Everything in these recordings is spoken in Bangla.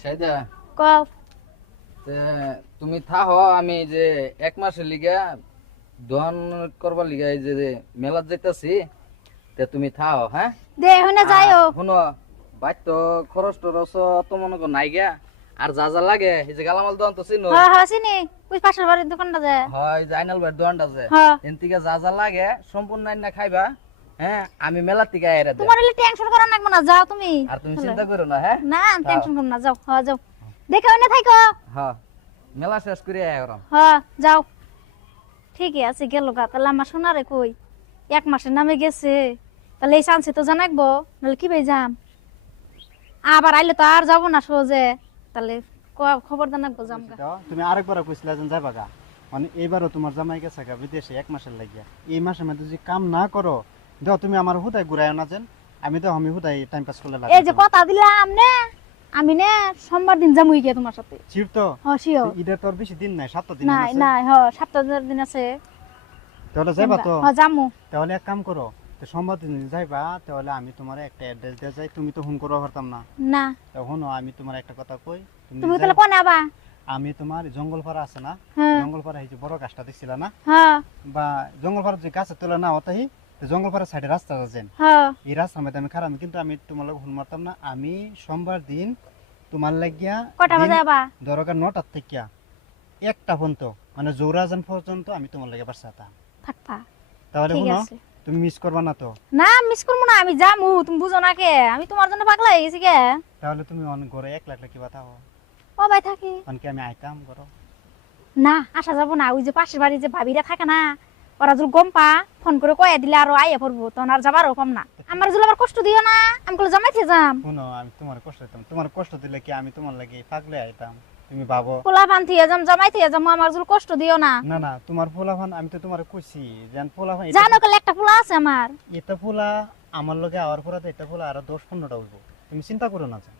সাইদা কও তুমি থাকো, আমি যে 1 মাসের লিগা দোয়ান করবার লিগা এই যে মেলাত যাইতাছি, তে তুমি থাকো। হ্যাঁ দে হনে যাইও। শুনো, বাইর তো খরচ টরচ তো মনে কর নাই গা, আর যা যা লাগে এই যে গালামাল দোয়ান তো চিনো। হ্যাঁ হ্যাঁ চিনি, ওই পাশের বাড়ির দোকানটা যে। হয় জাইনাল ভাই দোয়ানটা যে, হ্যাঁ এনতিকে যা যা লাগে সম্পূর্ণ না খাইবা। হ্যাঁ আমি মেলার থেকে আইরা দেব। তোমার এলে টেনশন করা লাগবে না, যাও তুমি। আর তুমি চিন্তা করো না। হ্যাঁ না টেনশন করো না, যাও। হ্যাঁ যাও, দেখে হনে থাকো। হ্যাঁ মেলা শেষ করে আইরাম। হ্যাঁ যাও। ঠিকই আছে, গেল গা। তাহলে আমার সোনারে কই 1 মাসের নামে গেছে, তাহলে এই চান্সে তো জানাকবো, নাহলে কি ভাই যাম। আবার আইলে তো আর যাবো না সহজে, তাহলে খবর জানাকবো যাম গা। তুমি আরেকবার কইছিলা যে যাইবা গা, মানে এইবারও তোমার জামাই গেছে গা বিদেশে 1 মাসের লাগিয়া। এই মাসের মধ্যে যদি কাম না করো, দেখো তুমি আমার হুদায় ঘুরাইও না যেন। আমি হুদায় টাইম পাস করলে লাগে। এই যে কথা দিলাম না, আমি না সোমবার দিন যামুই গিয়া তোমার সাথে। শিওর তো? হ্যাঁ শিওর। ঈদের তোর বেশি দিন নাই, 7 দিন নাই আছে। নাই, হ্যাঁ 7 দিন আছে। তাহলে যাইবা তো? হ্যাঁ যামু। তাহলে এক কাম করো, তো সোমবার দিন যাইবা, তাহলে আমি তোমার একটা অ্যাড্রেস দিয়ে যাই। তুমি তো ফোন করো পারতাম না। না তখন আমি তোমার একটা কথা কই, তুমি তাহলে কোনে আবা? আমি তোমার জঙ্গলপাড়া আছে না, হ্যাঁ জঙ্গলপাড়া এই যে বড় গাছটা দেখছিলা না, হ্যাঁ বা জঙ্গলপাড়া যে গাছের তোলা না ওটাই, জঙ্গলপাড়ার সাইডে রাস্তা আছেন, হ্যাঁ এই রাস্তার মধ্যে আমি খারাপ, কিন্তু আমি তোমার লোক ফোন মারতাম না। আমি সোমবার দিন তোমার লাগিয়া কটা বাজে আবা? দরকার 9টার থেকে 1টা পর্যন্ত, মানে জোরাজান পর্যন্ত আমি তোমার লাগে বাসাতাম। থাকবা। তাহলে ঠিক শুনো, আছে। তুমি মিস করবা না তো? না মিস করবো না, আমি যামু। তুমি বুঝো না কে, আমি তোমার জন্য পাগলা হয়ে গেছি কে। তাহলে তুমি অনেক ঘরে একলা একলা কি বাতাও, ও ভাই থাকি কারণ কি আমি আইতাম করো। না, আসা যাবো না। ওই যে পাশের বাড়ি যে ভাবিরা থাকে না, ওরা যদি গম পা ফোন করে কয়ে দিলে আরো আইয়া পড়বো, তখন আর যাবারও কম না। আমার যদি আবার কষ্ট দিও না, আমি কলে জামাইতে যাম। শুনো, আমি তোমার কষ্ট দিতাম, তোমার কষ্ট দিলে কি আমি তোমার লাগে পাগলে আইতাম? তুমি ভাবো। পোলা পান থিয়ে যাম, জামাইতে যাম, আমার যদি কষ্ট দিও না। না না, তোমার পোলাভান আমি তো তোমার কইছি জান, পোলাভান জানো কালে একটা পোলা আছে আমার। এটা পোলা আমার লগে আওয়ার পরে এটা পোলা আরো 10-15টা হইব। তুমি চিন্তা করো না জান,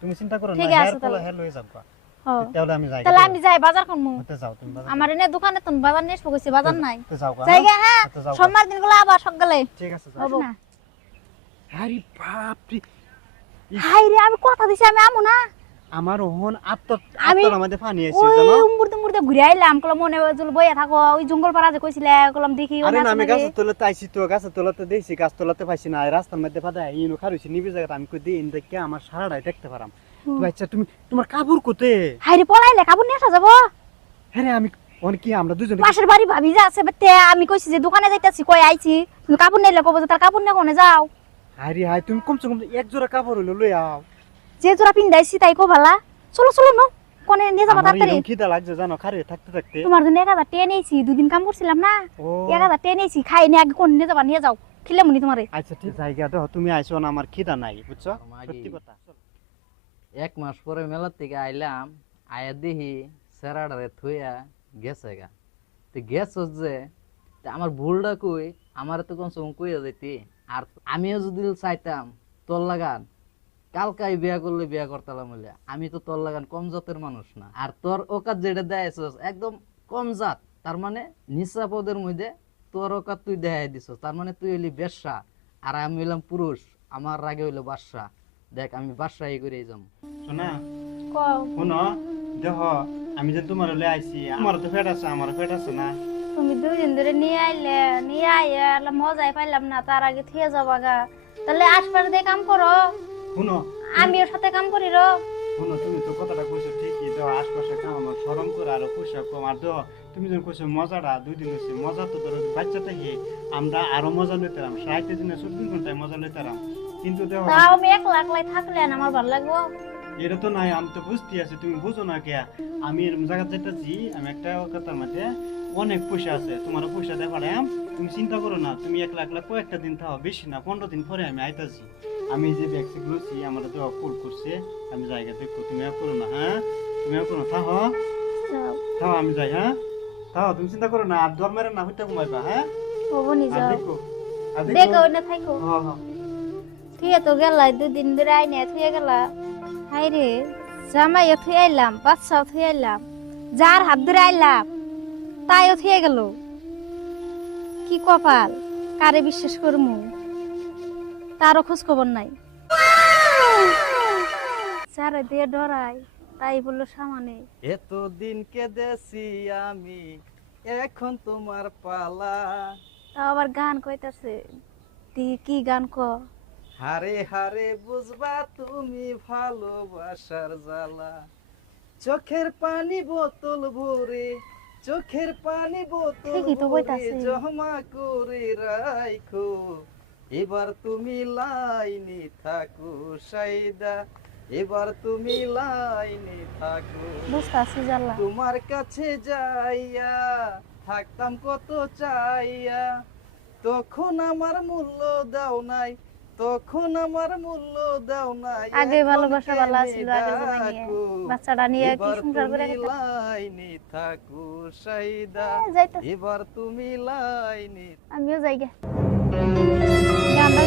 তুমি চিন্তা করো না। ঠিক আছে হের পোলা তাহলে। হের লয়ে যাবা। ও, তাহলে আমি যাই। তাহলে আমি যাই বাজার করবো। তো যাও তুমি বাজার। আমার এনে দোকানে তো বাজার নিয়ে এসবো, কইছি বাজার নাই। তো যাও গা। জায়গা হ্যাঁ, তো যাও গা। সোমবার দিন গুলো আবার সকালে ঠিক আছে যাও। হবো। আরে বাপ রে, হাই রে, আমি কথা দিছি আমি আমু না। আমার ওহন আমি আত্মার মধ্যে পানি আছে ওই জানো। মুরতে মুরতে ঘুরে আইলাম, কলম মনে জল বইয়া থাকো। ওই জঙ্গল পাড়া যে কইছিলে, কলম দেখি আরে ওনা না, আমি আছে নাকি? গাছের তলাতে আইছি তো, গাছের তলাতে দেখছি, গাছ তলাতে পাইছি না, এই রাস্তার মধ্যে ফাদা ইনো খারুছি নিবি জায়গা। আমি কই দিন দেখে আমার সারাটাই দেখতে পারাম। তো আচ্ছা তুমি তোমার কাপড় কোতে? হাই রে, পলাইলে কাপড় নিয়ে আসা যাবো। হ্যাঁ রে, আমি অন কি আমরা দুজন পাশের বাড়ি ভাবি যা আছে বেতে, আমি কইছি যে দোকানে যাইতাছি, কই আইছি। তুমি কাপড় নিলে কব যে তার কাপড় নিয়ে কোনে যাও। হাই রে হাই, তুমি কমসে কম এক জোড়া কাপড় হইলো লই আও। যে জোড়া পিন্দাইছি তাই কো ভালা। চলো চলো নো, কোনে নিয়ে যাবা আমার তাড়াতাড়ি। এরকম খিদা লাগছে জানো, খারে থাকতে থাকতে। তোমার জন্য 1000 টেনে নিয়েছি, 2 দিন কাম করছিলাম না। ও 1000 টেনে নিয়েছি, খাই নি আগে কোন নিয়ে যাবা, নিয়ে যাও। খিলে মুনি তোমারে। আচ্ছা ঠিক জায়গা দেখো, তুমি আইছো না, আমার খিদা নাই বুঝছো, তোমার সত্যি কি? কথা। 1 মাস পরে মেলার থেকে আইলাম, আয়া দেখি সেরাডারে থুইয়া গেছে গা। তো গেছস যে, তা আমার ভুলটা কই, আমার তো কমসে কম কইয়া যাইতি। আর আমিও যদি চাইতাম তোর লাগান কালকাই বিয়া করলে বিয়া করতাম বলে, আমি তো তোর লাগান কম জাতের মানুষ না। আর তোর ওকাত যেটা দেয়াইছস একদম কম জাত, তার মানে নিচা পদের মধ্যে তোর ওকাত তুই দেখাই দিছস। তার মানে তুই হইলি বেশ্যা, আর আমি হইলাম পুরুষ, আমার রাগে হইলো বাদশা। দেখ আমি বাদশাহী করেই যাম। শোনা কও শুনো, দেখো আমি যে তোমার লই আইছি, আমার তো পেট আছে, আমার পেট আছে না। তুমি 2 দিন ধরে নিয়ে আইলে, নিয়ে আইয়া মজাই পাইলাম না, তার আগে থিয়ে যাবা গা। তাহলে আশপাশে দিয়ে কাম করো, শুনো আমিও সাথে কাম করি রো। শুনো, তুমি তো কথাটা কইছো ঠিকই, দেখো আশপাশে কাম আমার শরম করে আরো পয়সা কম। আর দেখো তুমি যখন কইছো মজাটা 2 দিন হয়েছে, মজা তো ধরো বাচ্চা থেকে আমরা আরো মজা লইতাম, 60 দিনে 24 ঘন্টায় মজা লইতাম। কিন্তু দেখো তাও আমি একলা একলাই থাকলে না আমার ভালো লাগবো। এটা তো নাই, আমি তো বুঝতে আছি, তুমি বুঝো না কে। আমি এরকম জায়গা যেতেছি, আমি একটা কথার মধ্যে অনেক পয়সা আছে, তোমার পয়সা দেয় পাঠাম। তুমি চিন্তা করো না, তুমি একলা একলা কয়েকটা দিন থাও, বেশি না 15 দিন পরে আমি আইতাছি। আমি যে ব্যাগসে গুলোছি আমার তো ফুল করছে, আমি জায়গা দেখো, তুমি আর করো না। হ্যাঁ তুমি আর করো, থাও থাও, আমি যাই। হ্যাঁ থাও, তুমি চিন্তা করো না, আর দর মেরে না হইতে ঘুমাইবা। হ্যাঁ হবো নি আর যাও, দেখো, আর দেখো না থাইকো। হ্যাঁ হ্যাঁ থুয়ে তো গেলাই, 2 দিন ধরে আইনে থুয়ে গেলা। হাই রে, জামাইও থুয়ে আইলাম, বাচ্চাও থুয়ে আইলাম, যার হাত ধরে আইলাম তাইও থুয়ে গেল। কি কপাল, কারে বিশ্বাস করমু, তারও খোঁজ খবর নাই। স্যারে দিয়ে ডরাই, তাই বললো সামানে। এতদিন কেঁদেছি আমি, এখন তোমার পালা। তাও আবার গান কইতাছে, দি কি গান ক? হারে হারে বুঝবা তুমি ভালোবাসার জ্বালা, চোখের পানি বোতল ভরে, চোখের পানি বোতল ঠিকই তো ভরে কইতাছে। জমা করে রাখো, এবার তুমি লাইনে থাকো সাইদা, এবার তুমি লাইনে থাকো। বুঝতাছি জ্বালা। তোমার কাছে যাইয়া থাকতাম কত চাইয়া, তখন আমার মূল্য দাও নাই, তখন আমার মূল্য দাও নাই। আগে এখন ভালোবাসা ভালো কেনে ছিল, আগে জামাই নিয়ে ডাকো, বাচ্চাটা নিয়ে কি এবার সংসার করে তুমি খেতাম। লাইনে থাকো সাইদা, যাইতাছি, এবার তুমি লাইনে। আমিও যাই গে। গান না